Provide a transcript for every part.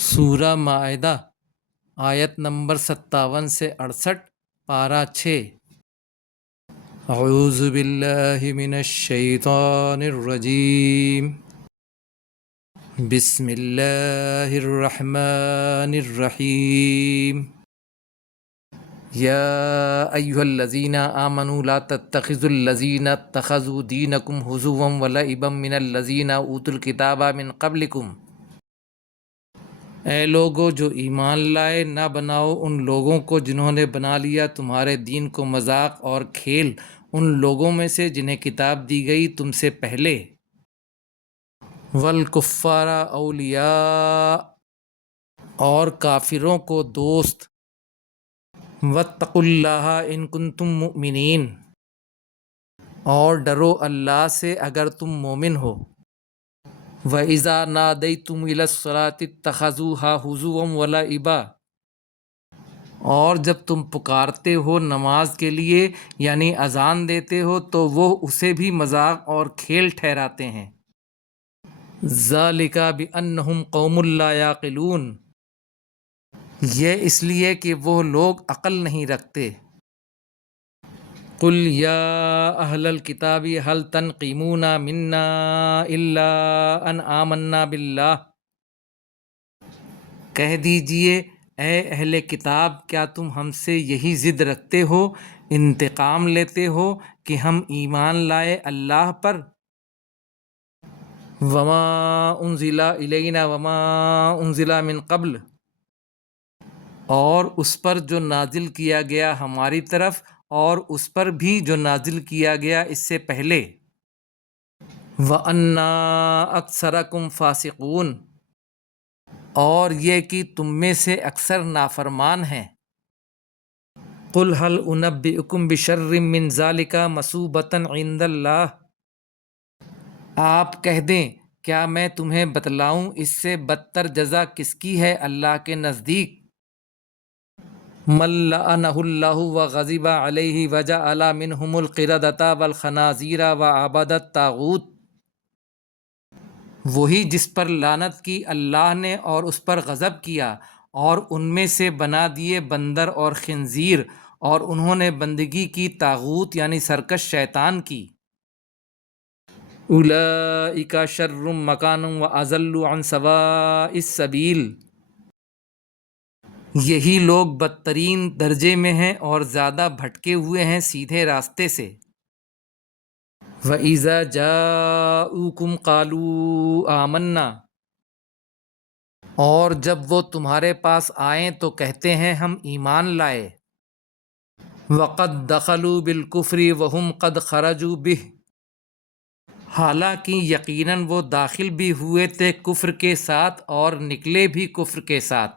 سورہ مائدہ آیت نمبر 57 سے 68، پارہ 6۔ اعوذ باللہ من الشیطان الرجیم، بسم اللہ الرحمن الرحیم۔ یا ایھا الذین آمنوا لا تتخذوا الذین اتخذوا دینکم ھزوا ولعبا من الذین اوتوا الکتاب من قبلکم۔ اے لوگو جو ایمان لائے، نہ بناؤ ان لوگوں کو جنہوں نے بنا لیا تمہارے دین کو مذاق اور کھیل ان لوگوں میں سے جنہیں کتاب دی گئی تم سے پہلے۔ والکفار اولیاء، اور کافروں کو دوست۔ واتقوا اللہ ان کنتم مؤمنین، اور ڈرو اللہ سے اگر تم مومن ہو۔ وَإِذَا نَادَيْتُمْ إِلَى الصَّلَاةِ اتَّخَذُوهَا هُزُوًا وَلَعِبًا، اور جب تم پکارتے ہو نماز کے لیے یعنی اذان دیتے ہو تو وہ اسے بھی مذاق اور کھیل ٹھہراتے ہیں۔ ذَلِكَ بِأَنَّهُمْ قَوْمٌ لَا يَعْقِلُونَ، یہ اس لیے کہ وہ لوگ عقل نہیں رکھتے۔ قل یا اہل الکتاب هل تنقمون منا الا ان آمنا باللہ، کہہ دیجئے اے اہل کتاب کیا تم ہم سے یہی ضد رکھتے ہو، انتقام لیتے ہو کہ ہم ایمان لائے اللہ پر؟ وما انزل الینا وما انزل من قبل، اور اس پر جو نازل کیا گیا ہماری طرف اور اس پر بھی جو نازل کیا گیا اس سے پہلے۔ وَأَنَّا أَكْثَرَكُمْ فَاسِقُونَ، اور یہ کہ تم میں سے اکثر نافرمان ہیں۔ قُلْ هَلْ أُنَبِّئُكُمْ بِشَرٍّ مِّن ذَلِكَ مَثُوبَةً عِندَ اللَّهِ، آپ کہہ دیں کیا میں تمہیں بتلاؤں اس سے بدتر جزا کس کی ہے اللہ کے نزدیک؟ مَن لَعَنَهُ اللَّهُ وَغَضِبَ عَلَيْهِ وَجَعَلَ مِنْهُمُ الْقِرَدَةَ وَالْخَنَازِيرَ وَعَبَدَ الطاغوت، وہی جس پر لعنت کی اللہ نے اور اس پر غضب کیا اور ان میں سے بنا دیے بندر اور خنزیر، اور انہوں نے بندگی کی طاغوت یعنی سرکش شیطان کی۔ اولئک شر مکانا واضل عن سواء السبیل، یہی لوگ بدترین درجے میں ہیں اور زیادہ بھٹکے ہوئے ہیں سیدھے راستے سے۔ وَإِذَا جَاءُوكُمْ قَالُوا آمَنَّا، اور جب وہ تمہارے پاس آئیں تو کہتے ہیں ہم ایمان لائے۔ وَقَدْ دَخَلُوا بِالْكُفْرِ وَهُمْ قَدْ خَرَجُوا بِهِ، حالانکہ یقیناً وہ داخل بھی ہوئے تھے کفر کے ساتھ اور نکلے بھی کفر کے ساتھ۔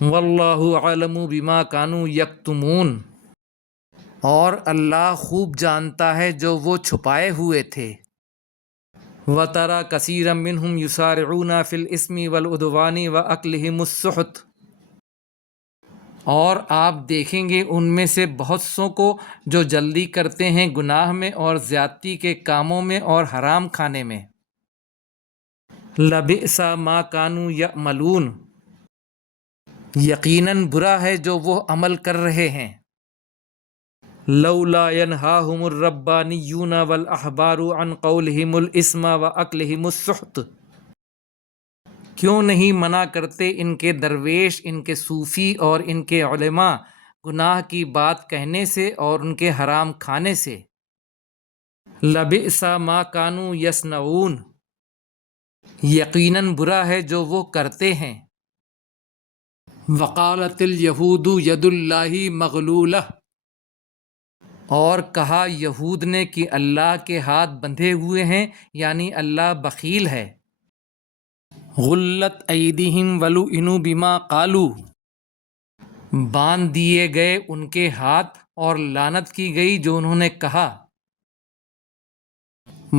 وَاللَّهُ أَعْلَمُ بِمَا كَانُوا يَكْتُمُونَ، اور اللہ خوب جانتا ہے جو وہ چھپائے ہوئے تھے۔ وَتَرَى كَثِيرًا مِّنْهُمْ يُسَارِعُونَ فِي الْإِثْمِ وَالْعُدْوَانِ وَأَكْلِهِمُ السُّحْتَ، اور آپ دیکھیں گے ان میں سے بہت سوں کو جو جلدی کرتے ہیں گناہ میں اور زیادتی کے کاموں میں اور حرام کھانے میں۔ لَبِئْسَ مَا كَانُوا يَعْمَلُونَ، یقیناً برا ہے جو وہ عمل کر رہے ہیں۔ لولا ينہاہم الربانیون والاحبار عن قولہم الاسم واکلہم السحت، کیوں نہیں منع کرتے ان کے درویش، ان کے صوفی اور ان کے علماء گناہ کی بات کہنے سے اور ان کے حرام کھانے سے۔ لبئس ما کانوا یصنعون، یقیناً برا ہے جو وہ کرتے ہیں۔ وقالت الیہود ید اللہ مغلولہ، اور کہا یہود نے کہ اللہ کے ہاتھ بندھے ہوئے ہیں یعنی اللہ بخیل ہے۔ غلت ایدیہم ولعنوا بما قالوا، باندھ دیے گئے ان کے ہاتھ اور لعنت کی گئی جو انہوں نے کہا۔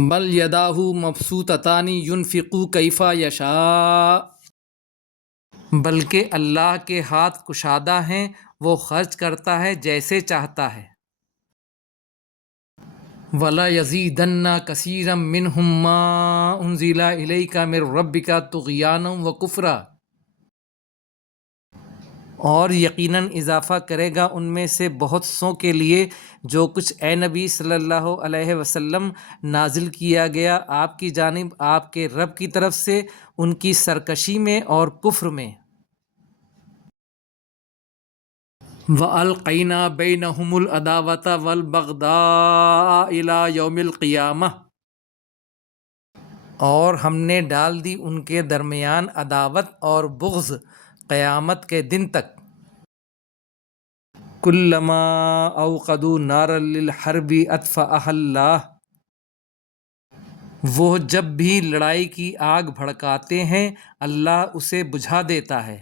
بل یداہ مبسوطتان ینفق کیف یشاء، بلکہ اللہ کے ہاتھ کشادہ ہیں، وہ خرچ کرتا ہے جیسے چاہتا ہے۔ وَلَا يَزِيدَنَّ كَثِيرًا مِّنْهُم مَّا أُنزِلَ إِلَيْكَ مِن رَّبِّكَ طُغْيَانًا وَكُفْرًا، اور یقیناً اضافہ کرے گا ان میں سے بہت سوں کے لیے جو کچھ اے نبی صلی اللہ علیہ وسلم نازل کیا گیا آپ کی جانب آپ کے رب کی طرف سے، ان کی سرکشی میں اور کفر میں۔ وَأَلْقَيْنَا بَيْنَهُمُ الْعَدَاوَةَ وَالْبَغْضَاءَ إِلَى يَوْمِ الْقِيَامَةِ، اور ہم نے ڈال دی ان کے درمیان عداوت اور بغض قیامت کے دن تک۔ کلما اوقدوا نارا للحرب اطفأها اللہ، وہ جب بھی لڑائی کی آگ بھڑکاتے ہیں اللہ اسے بجھا دیتا ہے۔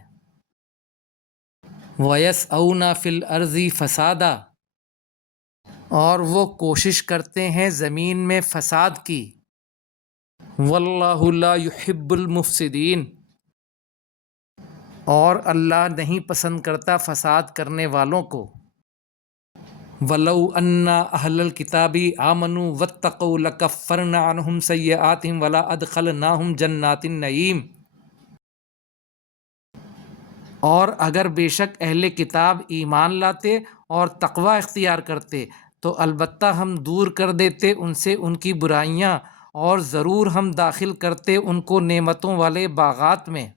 وَيَسْعَوْنَ فِي الْأَرْضِ فَسَادًا، اور وہ کوشش کرتے ہیں زمین میں فساد کی۔ وَاللَّهُ لَا يُحِبُّ الْمُفْسِدِينَ، اور اللہ نہیں پسند کرتا فساد کرنے والوں کو۔ وَلَوْ أَنَّ أَهْلَ الْكِتَابِ آمَنُوا وَاتَّقَوْا لَكَفَّرْنَا عَنْهُمْ سَيِّئَاتِهِمْ وَلَأَدْخَلْنَاهُمْ جَنَّاتِ النَّعِيمِ، اور اگر بے شک اہل کتاب ایمان لاتے اور تقوی اختیار کرتے تو البتہ ہم دور کر دیتے ان سے ان کی برائیاں، اور ضرور ہم داخل کرتے ان کو نعمتوں والے باغات میں۔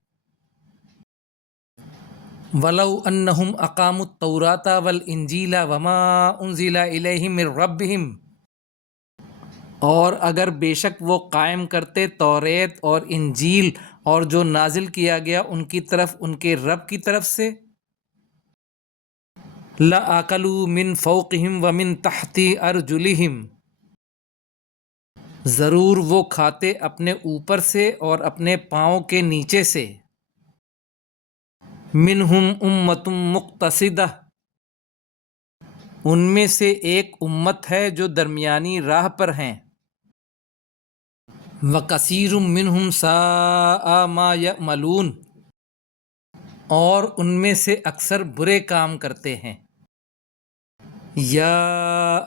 وَلَوْ أَنَّهُمْ أَقَامُوا التَّوْرَاةَ وَالْإِنْجِيلَ وَمَا أُنْزِلَ إِلَيْهِمْ مِنْ رَبِّهِمْ، اور اگر بے شک وہ قائم کرتے توریت اور انجیل اور جو نازل کیا گیا ان کی طرف ان کے رب کی طرف سے، لَأَكَلُوا مِنْ فَوْقِهِمْ وَمِنْ تَحْتِ أَرْجُلِهِمْ، ضرور وہ کھاتے اپنے اوپر سے اور اپنے پاؤں کے نیچے سے۔ مِنْهُمْ أُمَّةٌ مُقْتَصِدَةٌ، ان میں سے ایک امت ہے جو درمیانی راہ پر ہیں۔ وَكَثِيرٌ مِّنْهُمْ سَاءَ مَا يَعْمَلُونَ، اور ان میں سے اکثر برے کام کرتے ہیں۔ یا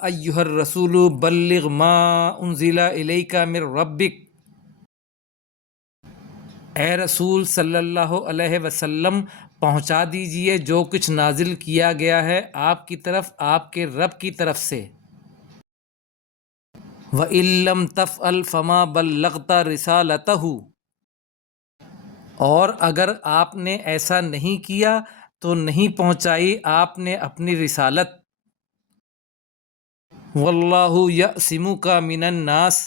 ایھا الرسول بلغ ما انزل الیک من ربک، اے رسول صلی اللہ علیہ وسلم پہنچا دیجئے جو کچھ نازل کیا گیا ہے آپ کی طرف آپ کے رب کی طرف سے۔ وَإِن لَّمْ تَفْعَلْ فَمَا بَلَّغْتَ رِسَالَتَهُ، اور اگر آپ نے ایسا نہیں کیا تو نہیں پہنچائی آپ نے اپنی رسالت۔ وَاللَّهُ يَعْصِمُكَ مِنَ النَّاسِ،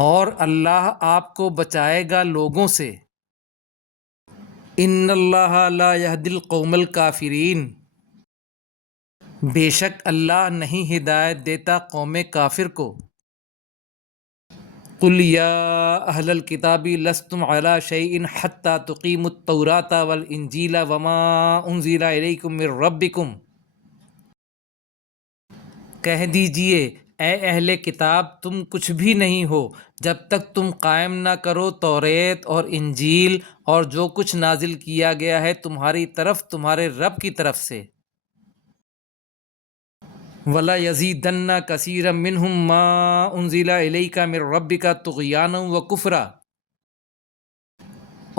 اور اللہ آپ کو بچائے گا لوگوں سے۔ ان اللہ لا يهدي القوم الکافرین، بے شک اللہ نہیں ہدایت دیتا قوم کافر کو۔ قل یا اہل الکتاب لستم علی شیء حتی تقیموا التوراۃ والانجیل وما انزل الیکم من ربکم، کہہ دیجئے اے اہل کتاب تم کچھ بھی نہیں ہو جب تک تم قائم نہ کرو توریت اور انجیل اور جو کچھ نازل کیا گیا ہے تمہاری طرف تمہارے رب کی طرف سے۔ وَلَيَزِيدَنَّ كَثِيرًا مِّنْهُم مَّا أُنزِلَ إِلَيْكَ مِن رَّبِّكَ طُغْيَانًا وَكُفْرًا،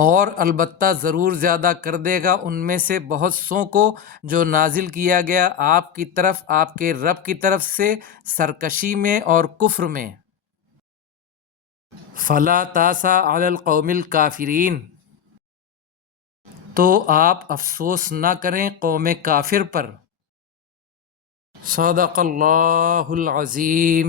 اور البتہ ضرور زیادہ کر دے گا ان میں سے بہت سوں کو جو نازل کیا گیا آپ کی طرف آپ کے رب کی طرف سے سرکشی میں اور کفر میں۔ فَلَا تَأْسَ عَلَى الْقَوْمِ الْكَافِرِينَ، تو آپ افسوس نہ کریں قوم کافر پر۔ صدق اللہ العظیم۔